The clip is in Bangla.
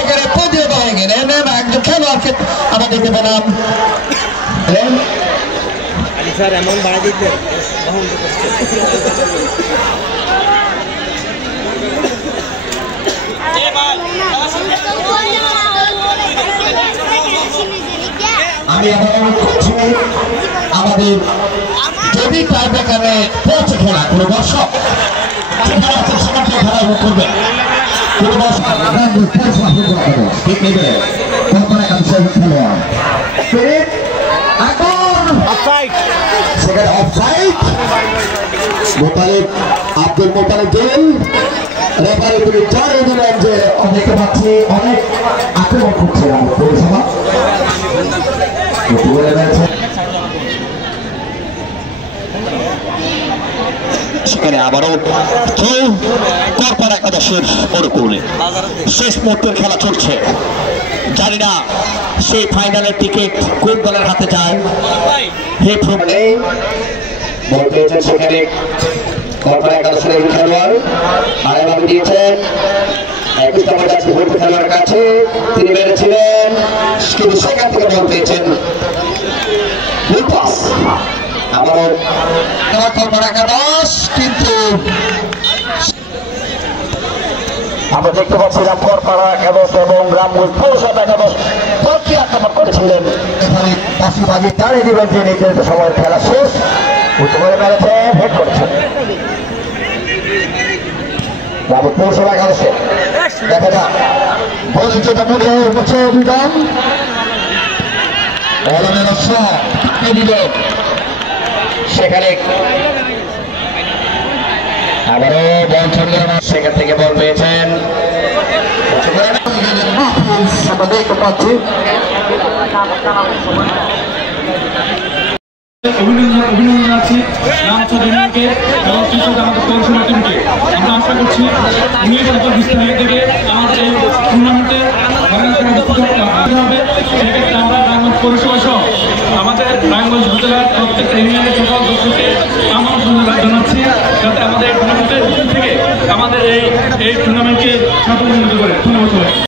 সেখানে প্রতিহত হয়ে গেলেন একজন খেলোয়াড়কে আমাদেরকে পেলাম স্যার এমন বাড়া দিতে আমি অনুরোধ করছি আমাদের যদি টাইব্রেকারে পৌঁছে খেলা কোনো দর্শক সেখানে খেলা করবে কোনো দর্শক সেখানে অফসাইড মোতালেব আব্দুল মোতালেব গেল রেফারি তিনি জানিয়ে দিলেন যে দেখতে পাচ্ছি অনেক আক্রমণ করছে আমাদের পৌরসভা সেখানে আবারও করপাড়া একাদশের অনুকূলে শেষ মুহূর্তের খেলা চলছে জানি না সেই ফাইনালের টিকিট কোন দলের হাতে যায় সেখানে করপাড়া একাদশের খেলোয়াড় আড়াইভাবে দিয়েছেন খেলোয়াড়ের কাছে তিনি মেরেছিলেন কিন্তু সেখান থেকে বল পেয়েছেন আবারও করপাড়া একাদশ কিন্তু আমরা দেখতে পাচ্ছিলাম করপাড়া একাদশ এবং রামগঞ্জ পৌরসভা একাদশ দলকে আক্রমণ করেছিলেন এখানে পাশিবাজি দাঁড়িয়ে দিবেন যে নির্ধারিত সময়ের খেলা শেষ উচ্চ করে মেরেছেন হেড করেছেন রামগঞ্জ পৌরসভা একাদশে দেখা যাক বলছেটা মধ্যে হচ্ছে অভিযান সেখানে আবারও বল ছড়িয়ে সেখান থেকে বল পেয়েছেন অভিনন্দন জানাচ্ছি রামচন্দ্রকে এবং আমাদের পৌরসভা টিমকে আমরা আশা করছি থেকে আমাদের এই টুর্নামেন্টে হবে সেক্ষেত্রে আমরা রায়গঞ্জ পৌরসভা সহ আমাদের রায়গঞ্জ উপজেলার প্রত্যেকটা ইউনিয়নের সকল দর্শককে আমন্ত্রণ জানাচ্ছি যাতে আমাদের এই টুর্নামেন্টের থেকে আমাদের এই টুর্নামেন্টকে সাফল্য করে ধন্যবাদ।